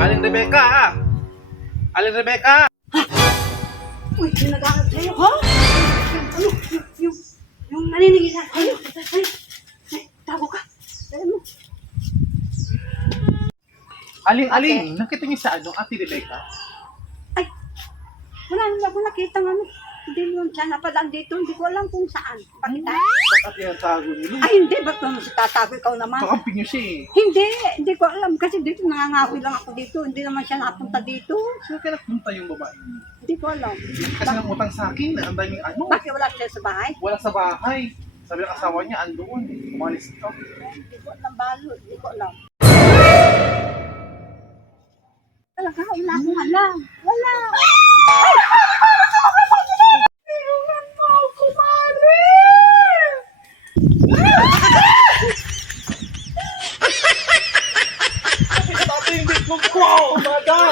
Aling Rebecca! Aling Rebecca! Uy, yung nag-aaral sa'yo, ha? Yung naninigil sa sa'yo. Ay, tago ka. Alam mo. Aling, nakita niyo sa Ate Rebecca? Ay, wala nila ako nakita ng hindi yun siya napadaan dito. Hindi ko alam kung saan. Bakit tayo? Bakit tinatago niyo? Ay, hindi. Ba't naman si tatago ikaw naman? Kakampi niyo siya eh. Hindi ko alam. Kasi dito nangangahoy lang ako dito. Hindi naman siya napunta dito. Sino kaya nagpunta yung babae niyo? Hindi ko alam. Kasi nang utang sa akin, ang daming Bakit wala siya sa bahay? wala sa bahay. Sabi ng asawa niya, andoon. Umalis ito. Hindi ko alam balo. Hindi ko alam. Talaga, wala akong alam. Wala. Sabi yung bitmog ko! Madam!